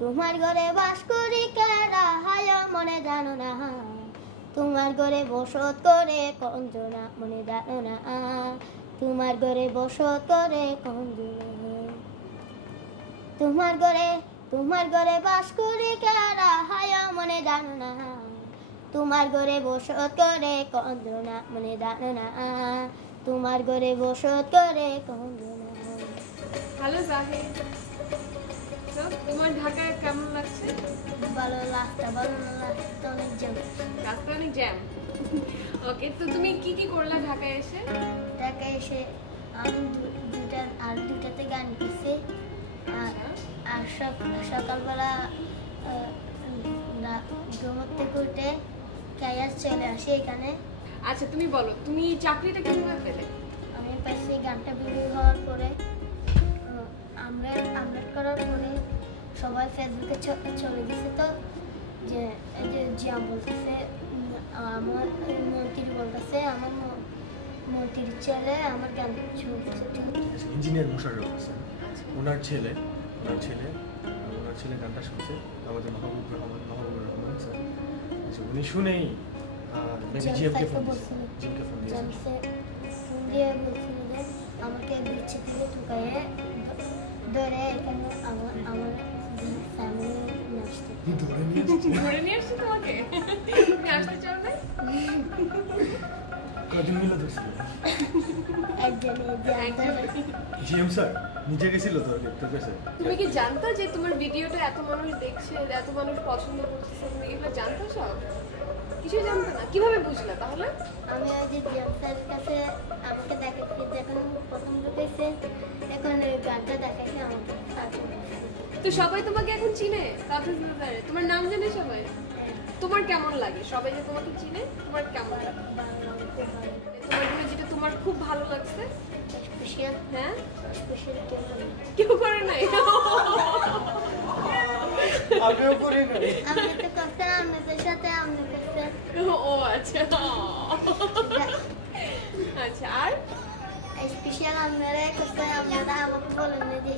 তোমার ঘরে বাস করি কেরা হায় মনে জানো না, তোমার ঘরে বসত করে কঞ্জনা মনে জানো না, তোমার ঘরে বসত করে কঞ্জনা। তোমার ঘরে বাস করি কেরা হায় মনে জানো না, তোমার ঘরে বসত করে কঞ্জনা মনে জানো না, তোমার ঘরে বসত করে কঞ্জনা। হ্যালো জাহিদ, তো তোমার ঢাকায় কেমন লাগছে? ভালো লাগতো অনেক জ্যাম। রাস্তা অনেক জ্যাম। ওকে, তো তুমি কি কি করলা ঢাকায় এসে? ঢাকায় এসে আমি দুটাতে গান গেছি। আর সকালবেলা ঘুমোর থেকে উঠে ক্যারিয়ার চলে আসি এখানে। আচ্ছা, তুমি বলো তুমি চাকরিটা কিভাবে পেলে? আমি পাইছি গানটা বের হওয়ার পরে, আপলোড করার পরে সবাই ফেসবুকে চলে গেছে। তো যে এই যে জিয়াম বলতেছে, আমার মন্ত্রী বলতেছে, আমার মন্ত্রীর ছেলে আমার গান ইঞ্জিনিয়ার মুশাররফ হোসেন, ওনার ছেলে গানটা শুনছে আমাদের মাহবুবুর রহমান স্যার। আচ্ছা, উনি শুনেই জিএমকে ফোন দিয়েছিল যে আমাকে বিচ্ছে থেকে ঢুকাইয়ে ধরে এখানে আমার ফ্যামিলি নিয়ে আসতে। ধরে নিয়ে আসছে তোমাকে? তুমি আসতে চাও না? কদিন মিলে ধরছিল একজনে জিএম স্যার নিজে গেছিল তোর কাছে। তুমি কি জানতা যে তোমার ভিডিওটা এত মানুষ দেখছে, এত মানুষ পছন্দ করতেছে? তুমি এগুলো জানতো সব? কিছুই জানতো না? কিভাবে বুঝলা তাহলে? আমি ওই যে জিএম স্যারের কাছে আমাকে দেখাচ্ছি, যখন প্রথম ঢুকেছে এখন ওই গানটা দেখাচ্ছে আমাকে। তো সবাই তোমাকে এখন চিনে? তোমার নাম জানে সবাই? তোমার কেমন লাগে সবাই যে তোমাকে চিনে? তোমার কেমন লাগে? তোমার জন্য যেটা তোমার খুব ভালো লাগছে? স্পেশাল হ্যাঁ, স্পেশাল কেউ করে নাই। আগেও করে নাই। আমি তো করতে আপনাদের সাথে আপনি করতে। ও আচ্ছা। আচ্ছা, আর স্পেশাল আপনারা করতে আপনারা আমাকে বলেন না যে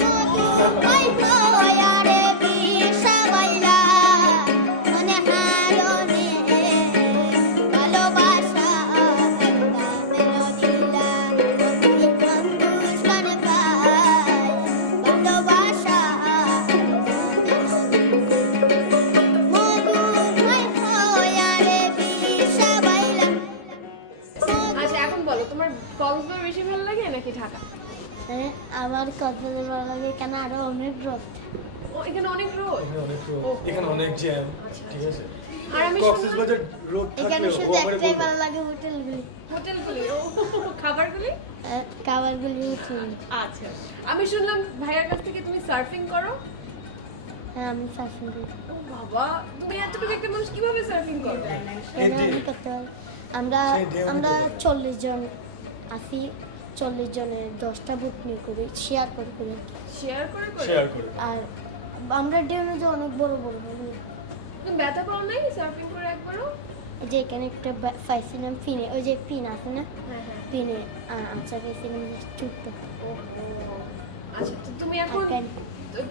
কক্সবাজার বেশি ভালো লাগে নাকি ঢাকা? আমার কক্সবাজার ভালো লাগে, কেন আরো অনেক রোদ। ও, এখানে অনেক রোদ। এখানে অনেক জ্যাম, ঠিক আছে। আর আমি কক্সবাজার রোড এখানে থাকলে শুধু একটাই ভালো লাগে, হোটেলগুলি। হোটেলগুলি, ও খাবারগুলি, খাবারগুলি হোটেল। আচ্ছা, আমি শুনলাম ভাইয়ার কাছ থেকে তুমি সার্ফিং করো। হ্যাঁ, আমি সার্ফিং করি। ও বাবা, তুমি এতটুকু একটা মানুষ কিভাবে সার্ফিং করবে? আমি করতে পারি। আমরা 40 জন আছি, 40 জনের 10টা বুট নিয়ে করি, শেয়ার করে করি। শেয়ার করে। আর আমরা ডেমে যে অনেক বড় বড় বুঝলি। তুমি ব্যথা পাও নাই সার্ফিং করে একবারও? যে এখানে একটা পাইছিলাম ফিনে, ওই যে পিন আছে না, হ্যাঁ হ্যাঁ। পিনে আচ্ছা পাইছিলাম ছোট্ট। আচ্ছা, তো তুমি এখন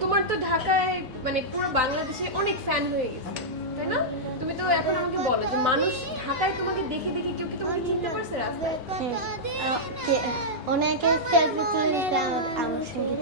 তোমার তো ঢাকায় মানে পুরো বাংলাদেশে অনেক ফ্যান হয়ে গেছে, তাই না? তুমি তো এখন আমাকে বলো যে মানুষ ঢাকায় তোমাকে দেখে দেখে কেউ কি তোমাকে চিনতে পারছে রাস্তায়? হ্যাঁ, অনেকে সেলফি তুলে আমার সঙ্গে।